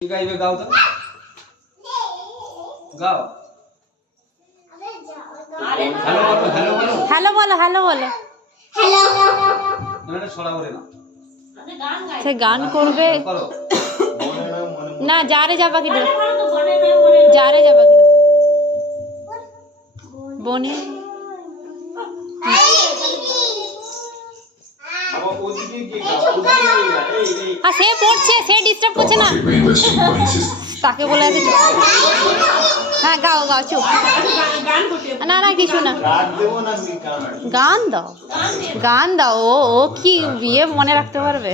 গাইবে গাও তো গাও হ্যালো বলো হ্যালো বলো হ্যালো মানে ছড়া করে না সে গান করবে করো না যারে যাবা কি যারে যাবা কি বনি আবার ওদিকে কি গাও ওদিকে গা এই আর সে পড়ছে সে ডিস্টার্ব করছে না তাকে বলে আছে চুপ হ্যাঁ গাও গাও চুপ না না কিছু না গান দাও গান দাও ও ও কি বিয়ে মনে রাখতে পারবে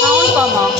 সাউন্ড কমাও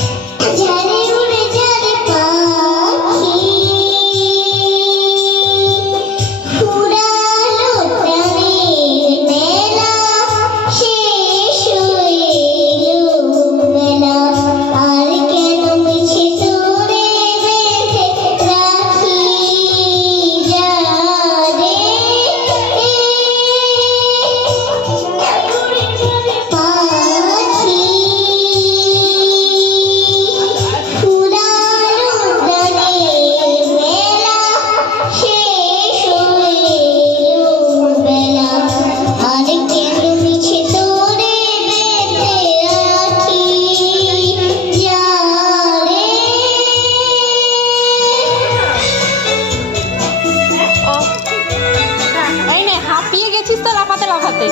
হাঁপিয়ে গেছিস তো লাফাতে লাফাতে